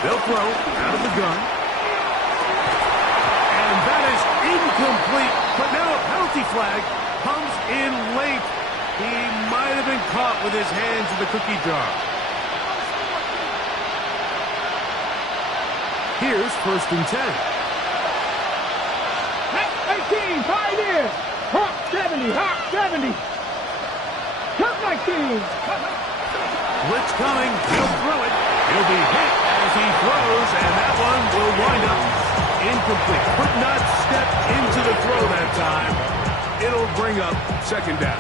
They'll throw out of the gun. And that is incomplete. But now a penalty flag comes in late. He might have been caught with his hands in the cookie jar. Here's 1st and 10. 18, Pioneer. Hawk 70. Cut 19. Blitz coming. He'll throw it. He'll be hit as he throws, and that one will wind up incomplete. Could not step into the throw that time. It'll bring up 2nd down.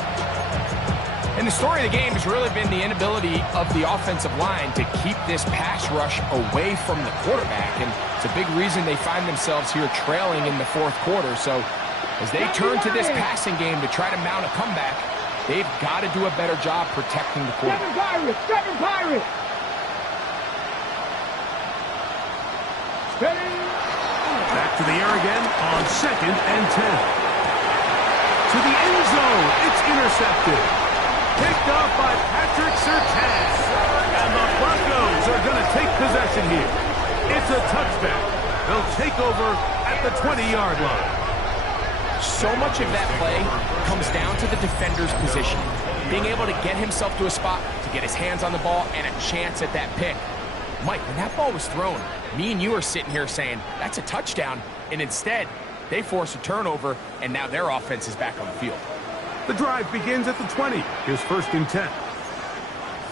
And the story of the game has really been the inability of the offensive line to keep this pass rush away from the quarterback. And it's a big reason they find themselves here trailing in the fourth quarter. So as they turn to this passing game to try to mount a comeback, they've got to do a better job protecting the quarterback. Seven Pirates! Steady! Back to the air again on 2nd and 10. To the end zone. It's intercepted. Picked off by Patrick Surtain. And the Broncos are going to take possession here. It's a touchback. They'll take over at the 20-yard line. So much of that play comes down to the defender's position. Being able to get himself to a spot, to get his hands on the ball, and a chance at that pick. Mike, when that ball was thrown, me and you are sitting here saying, that's a touchdown. And instead, they force a turnover, and now their offense is back on the field. The drive begins at the 20. Here's 1st and 10.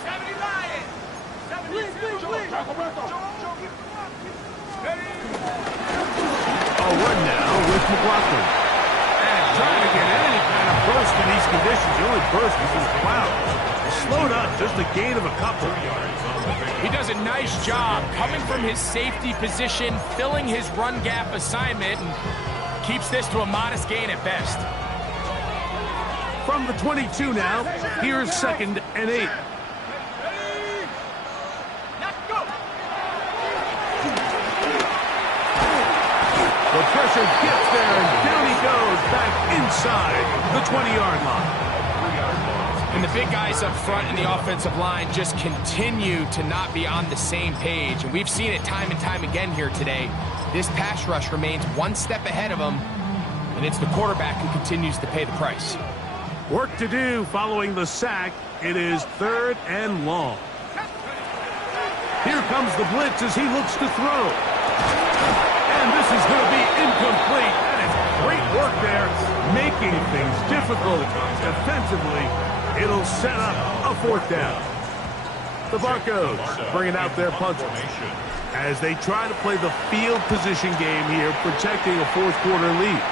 70 Lions! 72! A run now with McLaughlin. And trying to get any kind of burst in these conditions. The only burst is this cloud. Slowed up, just a gain of a couple. He does a nice job coming from his safety position, filling his run gap assignment, and keeps this to a modest gain at best. From the 22 now, here's 2nd and 8. The pressure gets there, and down he goes back inside the 20-yard line. And the big guys up front in the offensive line just continue to not be on the same page. And we've seen it time and time again here today. This pass rush remains one step ahead of them, and it's the quarterback who continues to pay the price. Work to do following the sack. It is 3rd and long. Here comes the blitz as he looks to throw. And this is going to be incomplete. That is great work there, making things difficult defensively. It'll set up a 4th down. The Broncos bringing out their punter as they try to play the field position game here, protecting a 4th quarter lead.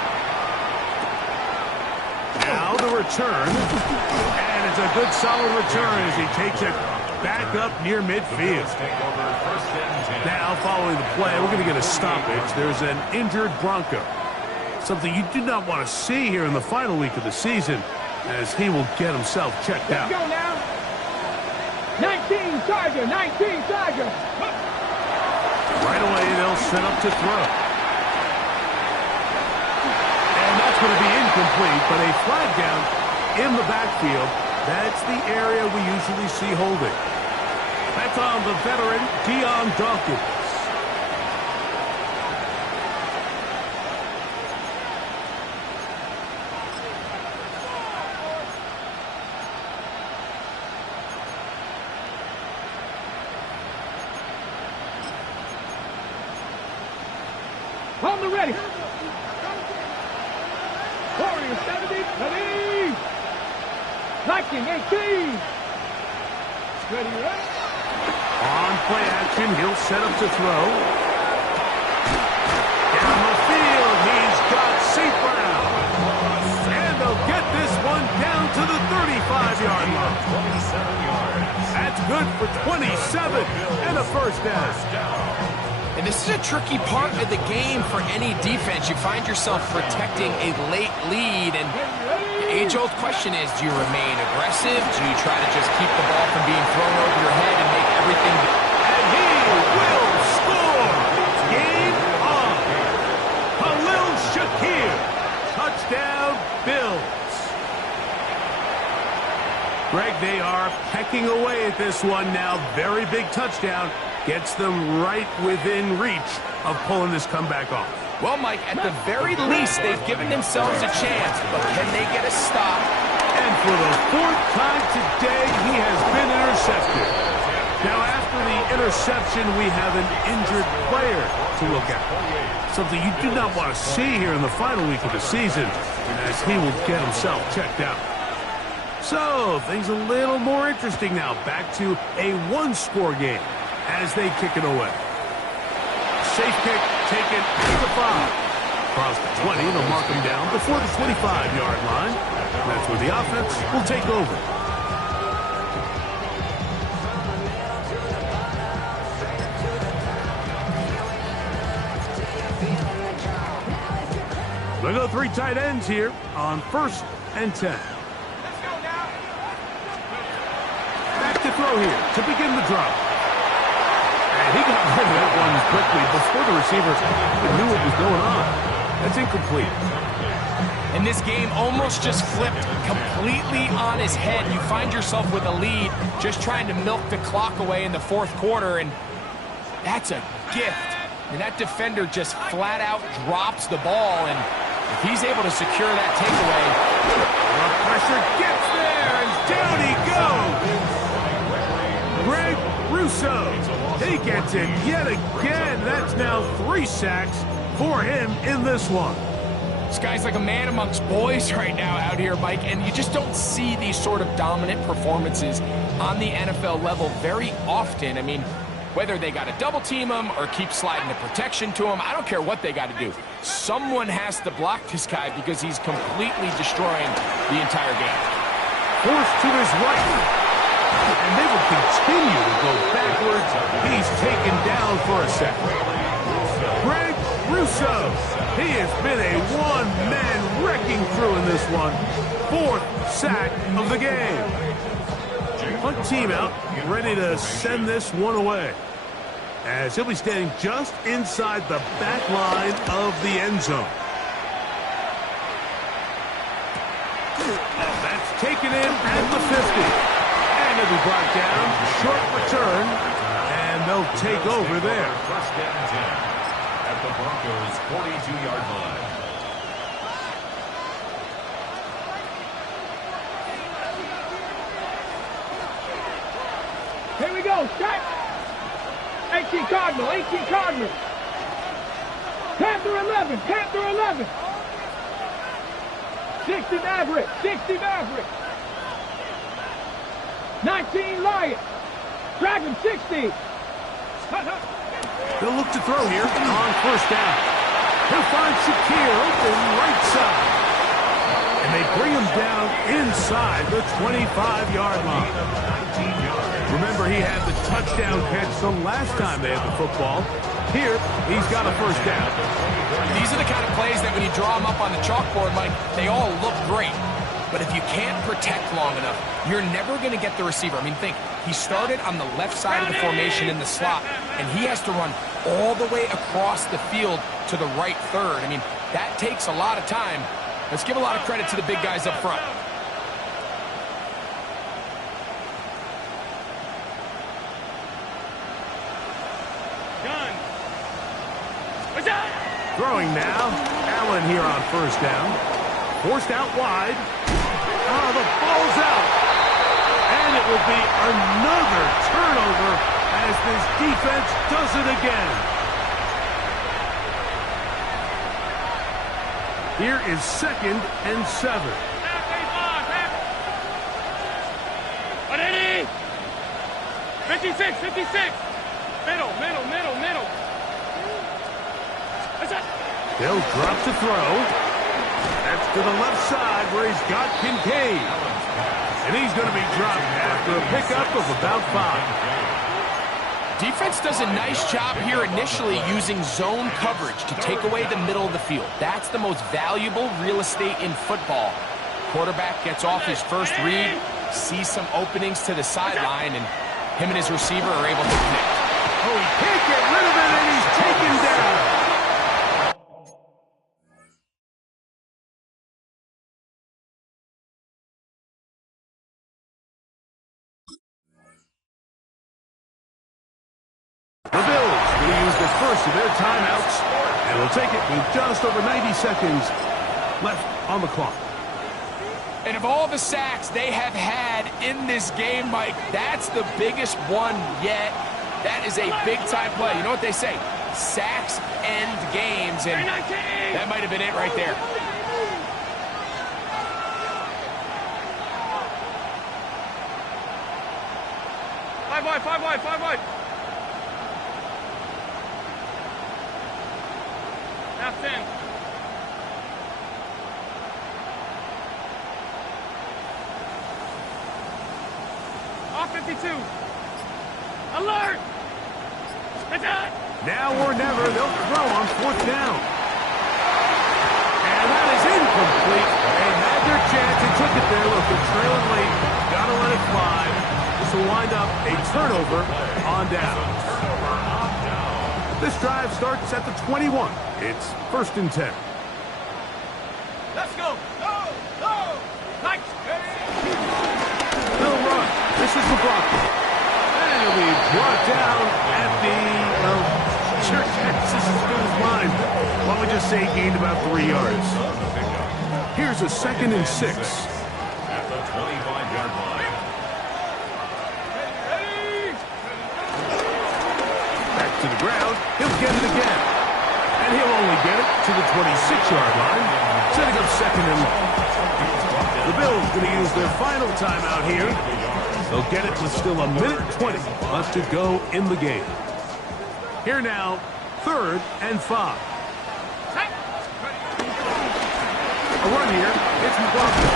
Now the return, and it's a good solid return as he takes it back up near midfield. Now following the play, we're going to get a stoppage. There's an injured Bronco. Something you do not want to see here in the final week of the season, as he will get himself checked out. Let's go now. 19 Tiger, 19 Tiger. Right away, they'll set up to throw. And that's going to be incomplete, but a flag down in the backfield. That's the area we usually see holding. That's on the veteran, Dion Dawkins. On the ready. Warrior 70, ready. Viking 18. Ready, ready. On play action, he'll set up to throw. Down the field, he's got St. Brown. And they'll get this one down to the 35-yard line. 27 yards. That's good for 27 and a 1st down. And this is a tricky part of the game for any defense. You find yourself protecting a late lead, and the age-old question is, do you remain aggressive? Do you try to just keep the ball from being thrown over your head and make everything... And he will score! Game on! Khalil Shakir! Touchdown, Bills! Greg, they are pecking away at this one now. Very big touchdown. Gets them right within reach of pulling this comeback off. Well, Mike, at the very least, they've given themselves a chance, but can they get a stop? And for the 4th time today, he has been intercepted. Now, after the interception, we have an injured player to look at. Something you do not want to see here in the final week of the season, as he will get himself checked out. So, things a little more interesting now. Back to a 1-score game as they kick it away. Safe kick taken at the 5. Across the 20, they'll mark him down before the 25-yard line. That's where the offense will take over. They go 3 tight ends here on 1st and 10. Let's go now. Back to throw here to begin the drop. And he got rid of that one quickly before the receiver knew what was going on. That's incomplete. And this game almost just flipped completely on his head. You find yourself with a lead, just trying to milk the clock away in the 4th quarter, and that's a gift. And that defender just flat out drops the ball, and if he's able to secure that takeaway. The pressure gets there, and down he goes. Greg Russo, he gets it yet again. That's now 3 sacks for him in this one. This guy's like a man amongst boys right now out here, Mike, and you just don't see these sort of dominant performances on the NFL level very often. I mean, whether they got to double team him or keep sliding the protection to him, I don't care what they got to do. Someone has to block this guy because he's completely destroying the entire game. Forced to his right. And they will continue to go backwards. He's taken down for a second. Greg Russo. He has been a one-man wrecking crew in this one. 4th sack of the game. Punt team out, ready to send this one away. As he'll be standing just inside the back line of the end zone. That's taken in at the 50. And it'll be brought down. Short return. And they'll take over there. First down 10 at the Broncos' 42-yard line. Here we go, strike. 18 Cardinal, 18 Cardinal. Panther 11, Panther 11. 60 Maverick, 60 Maverick. 19 Lion. Dragon 60. They'll look to throw here on 1st down. He'll find Shakir open right side. And they bring him down inside the 25-yard line. Remember, he had the touchdown catch the last time they had the football. Here, he's got a 1st down. These are the kind of plays that when you draw them up on the chalkboard, Mike, they all look great. But if you can't protect long enough, you're never going to get the receiver. I mean, think, he started on the left side of the formation in the slot, and he has to run all the way across the field to the right third. I mean, that takes a lot of time. Let's give a lot of credit to the big guys up front. Throwing now. Allen here on 1st down. Forced out wide. Oh, the ball's out. And it will be another turnover as this defense does it again. Here is 2nd and 7. 56, 56. Middle. They'll drop to throw. That's to the left side where he's got Kincaid. And he's going to be dropped after a pickup of about 5. Defense does a nice job here initially using zone coverage to take away the middle of the field. That's the most valuable real estate in football. Quarterback gets off his first read, sees some openings to the sideline, and him and his receiver are able to connect. Oh, he can't get rid of it, and he's taken down. The Bills will use the first of their timeouts, and will take it with just over 90 seconds left on the clock. And of all the sacks they have had in this game, Mike, that's the biggest one yet. That is a big-time play. You know what they say? Sacks end games, and that might have been it right there. Five wide. Half 10. Off 52. Alert! Attack! Now or never, they'll throw on 4th down. And incomplete. They had their chance. They took it there. Look, they're trailing late. Got to let it fly. This will wind up a turnover on down. This drive starts at the 21. It's 1st and 10. Let's go. Go. Go. Nice. They'll run. This is the Broncos. And he'll be brought down at the, well, sure, this is as good as mine. Why don't we just say gained about 3 yards. Here's a 2nd and 6. At the 25-yard line. Back to the ground. He'll get it again. And he'll only get it to the 26-yard line, setting up 2nd and long. The Bills going to use their final timeout here. They'll get it with still a minute 20 left to go in the game. Here now, 3rd and 5. A run here. It's McLaughlin.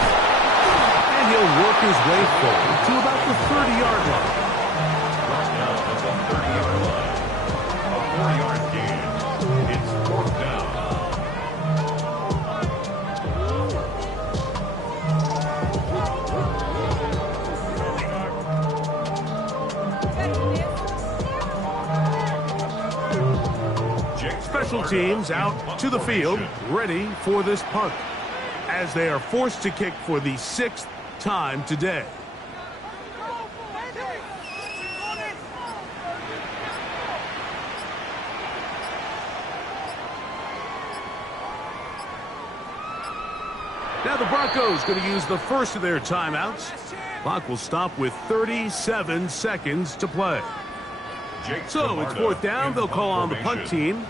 And he'll work his way forward to about the 30-yard line. First down at the 30-yard line. A 4-yard gain. It's 4th down. Special teams out to the field, ready for this punt, as they are forced to kick for the 6th time today. Now the Broncos going to use the first of their timeouts. Clock will stop with 37 seconds to play. So it's 4th down. They'll call on the punt team.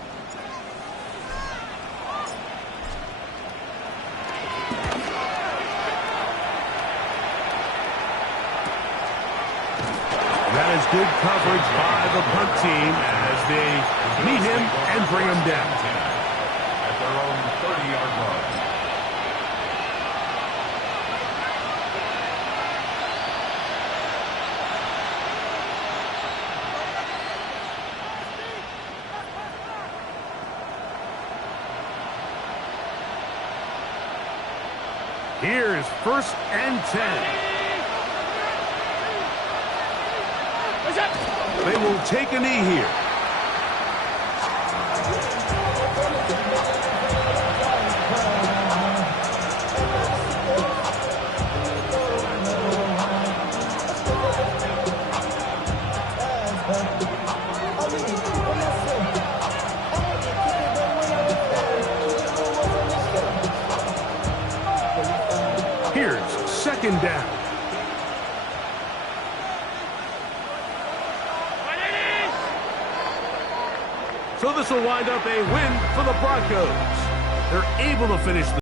That is good coverage by the punt team as they meet him and bring him down. At their own 30-yard line. Here's 1st and 10. They will take a knee here. Here's 2nd down. So this will wind up a win for the Broncos. They're able to finish the